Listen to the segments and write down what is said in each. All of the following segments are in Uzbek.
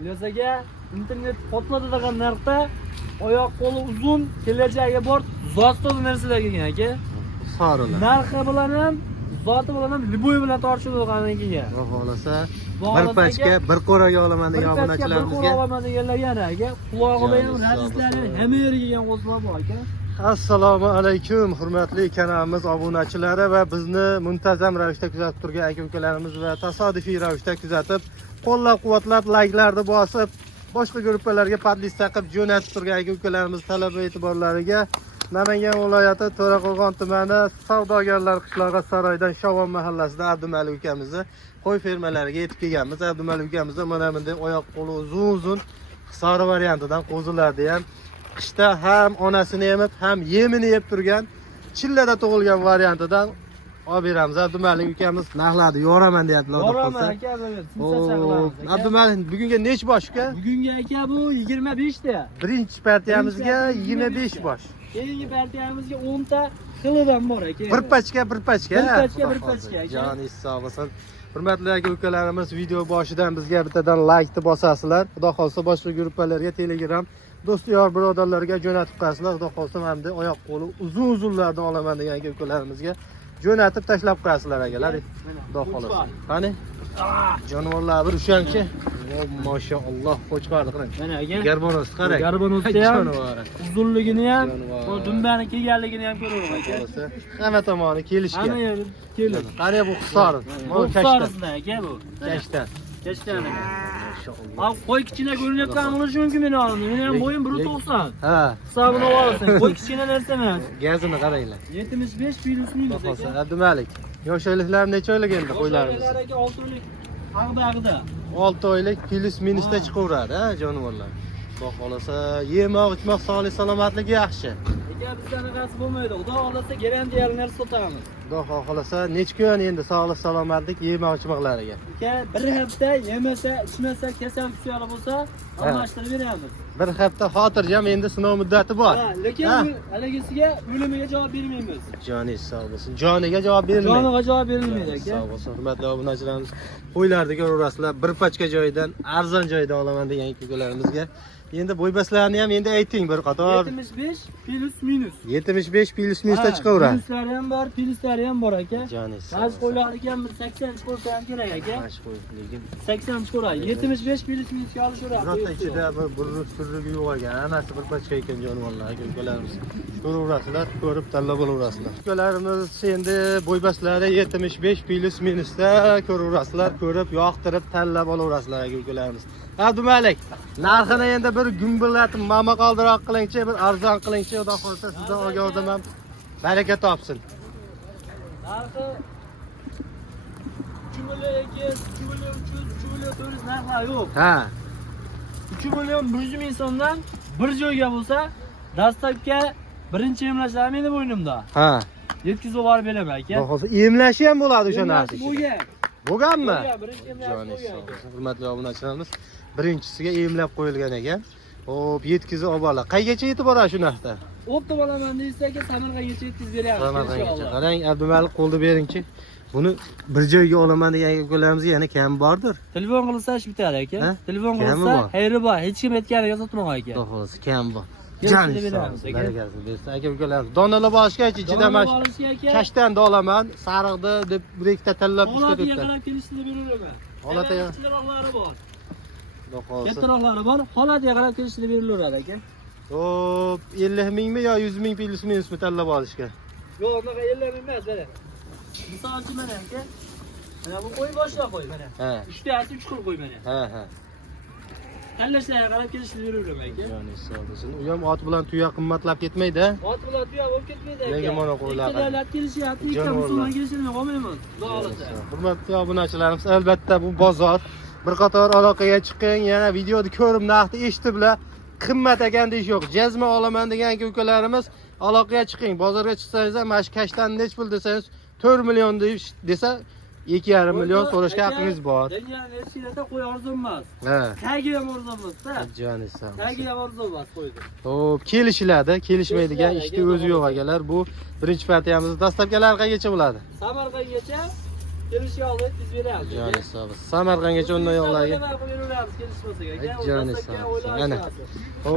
Ilyos aka, internet potladi degan narxda oyoq qo'li uzun, kelajagi bor, zotli narsalar kelgan aka. Sorilar. Narxi bilan ham, zoti bilan ham liboy bilan tortishadigan kelgan. Xudo xolasa bir pachka, bir qo'raga olaman degan obunachilarimizga. Bir olaman deganlar yana aka. Qulog'ida ham razislari hamma yeriga kelgan qo'zlar bor aka. Assalomu alaykum hurmatli kanalimiz obunachilari va bizni muntazam ravishda kuzatib turgan aka-ukalarimiz va tasodifiy ravishda kuzatib, qo'llab-quvvatlab, layklarni bosib, boshqa gruppalarga podlist taqib jo'natib turgan aka-ukalarimiz talab va e'tiborlariga Namangan viloyati To'raqo'rg'on tumani Savdogarlar qishlog'i Saroydan Shovon mahallasida Abdumalik ukamizni qo'y fermalariga yetib kelganmiz. Abdumalik ukamiz mana bunday oyoq qo'li uzun hisori variantidan qo'zilarni ham qishda ham onasini emib, ham yemini yeb turgan, chillada tug'ilgan variantidan olib beramiz. Abdumalik ukamiz narxlarni yoraman deyaptilar. Yoraman aka, Abdumalik bugunga nech bosh aka? Bugunga aka bu 25 ta. Birinchi partiyamizga 25 bosh. Keyingi partiyamizga 10 ta xilidan bor aka. Bir pachka. Bir pachka aka. Joningiz sog' bo'lsin. Hurmatli aka-ukalarimiz, video boshidan bizga bittadan laykni bosasizlar. Xudo xolsa boshqa gruppalarga, Telegram do'stlar, birodarlarga jo'natib qo'yasizlar. Xudo xolsa hamda oyoq qo'li uzunlardan olaman degan aka-ukalarimizga jo'natib tashlab qo'yasizlar akalar. Xudo xolsa. Qani? Jonivorlar bir ushanchi. Maşallah qo'chqorni qarang. Mana aka. Garbonos qarang. Garbonosni ham, uzunligini ham, bu dumbani kelganligini ham ko'raver aka. Hamma tomoni kelishgan. Hamma yer kelib. Qani bu hisori. Bu hisoridan aka bu. Kashtan. Kashtan aka. Maşallah. Qo'y kichkina ko'rinayotgan bo'lishi mumkin meni oldimda. Meni ham bo'yim 1.90. Ha. Hisobini olasan. Qo'y kichkina narsa emas. Gazini qaranglar. 75 plus minus aka. Abdumalik. Yosh oyliklar necha oylik endi qo'ylarimiz? Yosh oyliklar aka 6 oylik. Ag'da. 6 oylik plus minusda chiqaveradi, ha, jonivorlar. Xudo xolasa, yemoq, ichmoq, sog'lik, salomatligi yaxshi. Aka bizda anaqasi bo'lmaydi. Xudo xolasa garantiyali narsa sotamiz. Xudo xolasa, necha kun endi sog'lik, salomatlik, yemoq, ichmoqlariga? Aka bir hafta yemasa, ichmasa, kasal tusali bo'lsa, almashtirib beramiz. Bir hafta xotirjam, endi sinov muddati bor. Ha, lekin haligisiga o'limiga javob bermaymiz. Joningiz sog' bo'lsin. Joniga javob berilmaydi. Joniga javob berilmaydi aka. Sog' bo'lsin. Hurmatli obunachilarimiz, qo'ylarni ko'raverasizlar, bir pachka joyidan, arzon joyidan olaman degan ukalarimizga. Endi bo'ybaslarni ham endi ayting bir qator. 75 plus minus. 75 plus minusda chiqaveradi. Pluslari ham bor, pluslari ham bor aka. Joningiz. Ba'zi qo'ylarga ham 80 chiqarsa ham kerak aka. Mash qo'y, lekin 80 chiqaradi. 75 plus minusga olishaveradi. birorta ichida bir burrugi yo'q ekan. Hammasi bir pachka ekan jonivorlar, aka-ukalarimiz. Ko'raverasizlar, ko'rib tanlab olaverasizlar. Ukalarimiz endi bo'ybaslari 75 plus minusda ko'raverasizlar, ko'rib, yoqtirib tanlab olaverasizlar aka-ukalarimiz. Abdumalik, narxini endi bir gumbillatib, mama qoldiroq qilingchi, bir arzon qilingchi, xudo xolsa sizdan ogohdim ham baraka topsin. Narxi 3 million 200, 3 million 300, 3 million 400 narxlar yo'q. Ha. 3 million 100 ming so'mdan bir joyga bo'lsa, dastlabki birinchi emlashlar meni bo'ynimda. Ha. Yetkazib yuborib beraman aka. Xudo xolsa emlashi ham bo'ladi o'sha narsa. Bo'lgan. Bo'lganmi? Birinchi emlash bo'lgan. Hurmatli obunachilarimiz, birinchisiga emlab qo'yilgan ekan. Hop, yetkazib olib. Qaygacha yetib boradi shu narxda? O'pti olaman deysa-ki, Samarqandgacha yetkazib beramiz. Samarqandgacha. Qarang, Abdumalik qo'lni beringchi. Buni bir joyga olaman degan aka-ukalarimizga yana kam bordir. Telefon qilsa ish bitadi aka. Telefon qilsa, xayri bor, hech kim aytganiga sotmoq aka. Xudo xolasa kam bor. Barakasini bersin aka-ukalarimiz. Donalar olishgacha ichida mash kashtanni olaman, sariqni deb bir ikkita tanlab ishga Holatiga to'tdi. qarab kelishni beraverman. Holatiga kichikroqlari bor. Xudo xolasa. Kattaroqlari bor, holatiga qarab kelishni beraveradi aka. Hop, 50 mingmi yo 100 ming plus minusmi tanlab olishga? Yo'q, unaqa 50 ming emas, mana. Misol uchun mana aka. Mana bu qo'y boshqa qo'y mana. Ha. 3 tasi 3 xil qo'y mana. Ha. Tanlashlarga qarab kelishni beraverman aka. Joningiz sog' bo'lsin. U ham ot bilan tuya qimmatlab ketmaydi. Ot bilan tuya bo'lib ketmaydi aka. Lekin mana qo'ylar. Davlat kelishyapti, ikki musulmon kelishini olmayman. Xudo xolasa. Hurmatli obunachilarimiz, albatta bu bozor. Bir qator aloqaga chiqing, yana videoni ko'rib, narxni eshitiblar. Qimmat ekan deyish yo'q. Jazma olaman degan aka-ukalarimiz aloqaga chiqing. Bozorga chiqsangiz ham mana shu kashtan nech pul desangiz 4 million desa 2,5 million so'rashga haqqingiz bor. Dunyoning eskilata qo'y arzon emas. Ha. Tagi ham arzon emas-da. Joningiz sog' bo'lsin. Tagi ham arzon emas qo'ydi. Hop, kelishiladi. Kelishmaydigan ishni o'zi yo'q akalar. Bu birinchi partiyamiz dastlabki qayergacha bo'ladi? Samarqandgacha Kelishga olib biz beramiz. Joni sog' bo'lsin. Samarqandgacha undan yo'qlarga. Nima qilib beramiz kelishmasak aka. Joni Dastlabki sog' o'ylab bo'lsin. Ana. chiqasiz. O,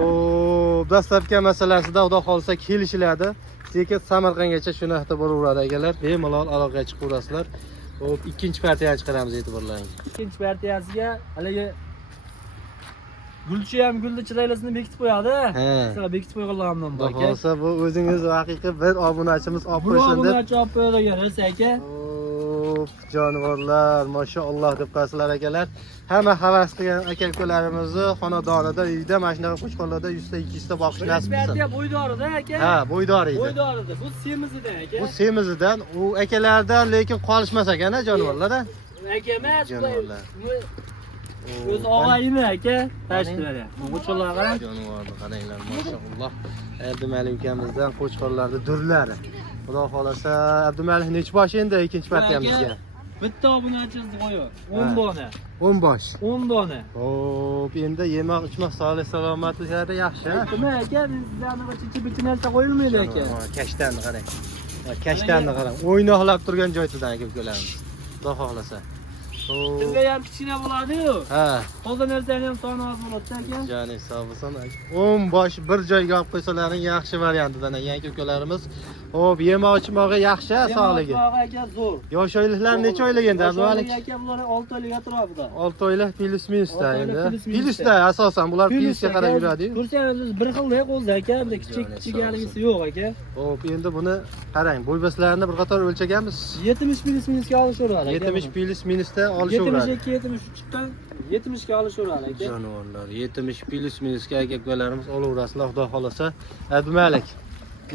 dastlabki masalasida xudo xolsa kelishiladi. Sekin Samarqandgacha shu narxda bo'laveradi akalar. Bemalol aloqaga chiqaverasizlar. Hop, ikkinchi partiyani chiqaramiz e'tiborlaring. Ikkinchi partiyasiga haligi gulchi ham gulni chiroylisini bekitib qo'yadi. Sizlar bekitib qo'yganlarimdan bor Xudo aka. xolsa bu o'zingiz haqiqiy bir obunachimiz olib Bu qo'ysin deb. obunachi olib qo'yadigan narsa aka. Hop, jonivorlar, mashalloh deb qo'yasizlar akalar. Hamma havas qilgan aka-ukalarimizni xonadonida, uyda, mana shunaqa qo'chqorlarda 100 ta 200 ta boqish nasib Partiya qilsin. bo'ydorida aka. Ha, bo'ydor edi. Bo'ydorida. Bu semizidan aka. Bu semizidan, u akalardan lekin qolishmas ekan jonivorlar-a. Aka emas. Jonivorlar. O'z og'ayini aka. Tashqilari. Qo'chqorlar qarang. Jonivorni qaranglar, mashalloh. Abdumalik ukamizdan qo'chqorlarni durlari. Xudo xolasa, Abdumalik nech bosh endi ikkinchi partiyamizga? Bitta obunachimizni qo'yib. 10 dona. 10 bosh. 10 dona. Hop, endi yemoq ichmoq sog'lik salomatliklari yaxshi. Nima aka, biz sizlarni chichi-bichi narsa qo'yilmaydi aka. Kashtanni qarang. Kashtanni qarang. O'ynoqlab turgan joydan aka-ukalarimiz. Xudo xolasa. Sizga ham kichkina bo'ladi-yu. Ha. Toza narsani ham soni oz bo'ladi aka. Jani sog' bo'lsin. 10 bosh bir joyga olib qo'ysalaring yaxshi variantidan yangi ukalarimiz. Hop, yemoq ichmog'i yaxshi, sog'ligi. Yemoq aka zo'r. Yosh oyliklar necha oylik endi Abdumalik? Aka bular 6 oylik atrofida. 6 oylik plus minusda Olti oylik endi. plus minusda. Plusda asosan bular plusga qarab yuradi-yu. Ko'rsangiz bir xilda qo'zda aka, bitta kichik-kichigisi yo'q aka. Hop, endi buni qarang, bo'ybaslarini bir qator o'lchaganmiz. 70 plus minusga olishaveradi aka. 70 plus minusda olishaveradi. 72 73 dan 70 ga olishaveradi aka. Jonivorlar 70 plus minusga aka-ukalarimiz olaverasizlar xudo xolasa. Abdumalik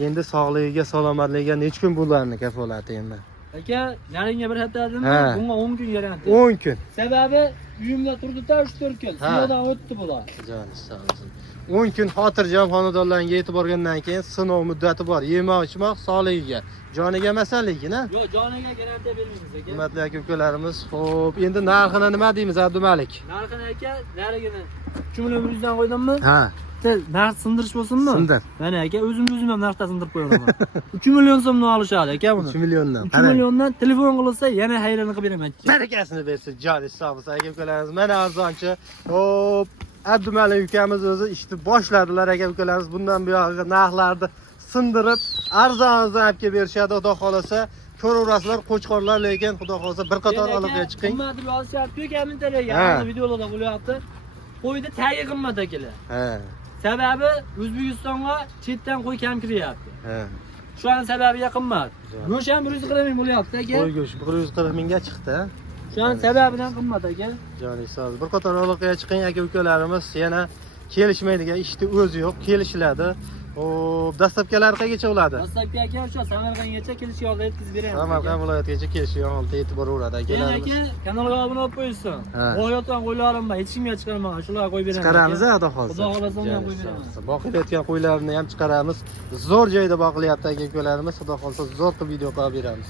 endi sog'ligiga, salomatligiga necha kun bularni kafolati endi? Aka, naringga bir haftadan Ha. bunga 10 kun garanti. 10 kun. Sababi uyimda turdi-da 3-4 kun. Ha. Sinovdan o'tdi bular. Joni sog' bo'lsin. 10 kun xotirjam xonadonlarga yetib borgandan keyin sinov muddati bor. Yemoq, ichmoq sog'ligiga, joniga emasdan lekin, ha? Yo'q, joniga garantiya bermaymiz aka. Hurmatli aka-ukalarimiz, xo'p, endi narxini nima deymiz Abdumalik? Narxini aka, narigini 3 million 100 dan qo'ydimmi? Ha, Narx sindirish bo'lsinmi? Sindir. Mana aka, o'zim ham narxda sindirib qo'yaman. 3 million so'mdan olishadi aka buni. 3 milliondan. 3 milliondan telefon qilsa yana hayronli qilib beraman. Barakasini bersin, joni sog' bo'lsin aka-ukalarimiz. Mana arzonchi. Hop, Abdumalik ukamiz o'zi ishni boshladilar aka-ukalarimiz. Bundan buyog'iga narxlarni sindirib, arzon-arzon olib kelib berishadi, xudo xolasa. Ko'raverasizlar, qo'chqorlar lekin xudo xolasa bir qator aloqaga chiqing. Qimmat deb yozishyapti-ku kommentariyga. Ha. Hozir videolarda bo'lyapti. Qo'yda tagi qimmat akalar. Ha, Sababi O'zbekistonga chetdan qo'y kam kiryapti. ha. Shu an sababiga qimmat. Go'sht ham 140 ming bo'lyapti aka. Qo'y go'shti 140 mingga chiqdi. Shu an sababidan qimmat aka. Joni sog'. Bir qator aloqaga chiqing aka-ukalarimiz, yana kelishmaydigan ishni o'zi yo'q, kelishiladi. Hop, dastlabkilar qayergacha bo'ladi? Dastlabki aka o'sha Samarqandgacha kelish yo'lda yetkazib beramiz. Samarqand viloyatigacha kelish yo'lda yetib boraveradi Keyin akalarimiz. aka kanalga obuna bo'lib qo'ysin. Ha. Qo'yayotgan qo'ylarim bor, hech kimga chiqarmagan. Shularga qo'yib beramiz. Chiqaramiz aka. xudo xolsa. Xudo xolasa unga qo'yib beramiz. Boqilayotgan qo'ylarni ham chiqaramiz. Zo'r joyda boqilyapti aka-ukalarimiz. Xudo xolsa zo'r qilib video qilib beramiz.